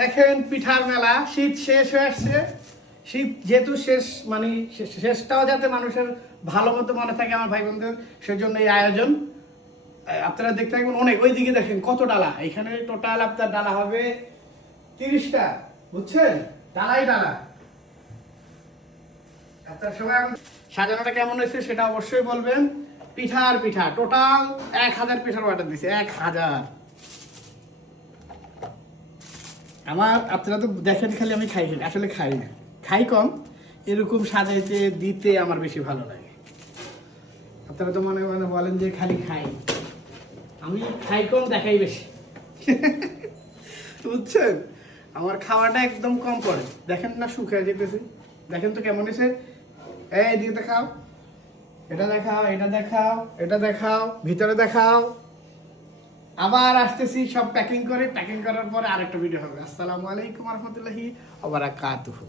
দেখেন পিঠার মেলা, শীত শেষ হয়ে আসছে। শীত যেহেতু শেষ, মানে শেষটাও যাতে মানুষের ভালো মতো মনে থাকে আমার ভাই বোনদের, সেজন্য এই আয়োজন। আপনারা দেখতে থাকবেন। অনেক ওইদিকে দেখেন কত ডালা, এখানে টোটাল আপনার ডালা হবে 30টা, বুঝছেন? ডালাই ডালা। আপনার সবাই সাজানোটা কেমন হয়েছে সেটা অবশ্যই বলবেন। পিঠার পিঠা টোটাল 1000 পিঠার অর্ডার দিছে, 1000। আমার আপনারা তো দেখেন খালি আমি খাই, আসলে খাই না, খাই কম। এরকম সাজাইতে দিতে আমার বেশি ভালো লাগে। আপনারা তো মনে মনে বলেন যে খালি খাই, আমি খাই কম, দেখাই বেশি। বুঝছেন? আমার খাওয়াটা একদম কম পড়ে। দেখেন না শুকিয়ে যেতেছে, দেখেন তো কেমন হয়েছে। এই দিকে দেখাও, এটা দেখাও, এটা দেখাও, এটা দেখাও, ভিতরে দেখাও। আবার আসতেছি সব প্যাকিং করে, প্যাকিং করার পরে আরেকটা ভিডিও হবে। আসসালামু আলাইকুম ওয়া রাহমাতুল্লাহি ওয়া বারাকাতুহু।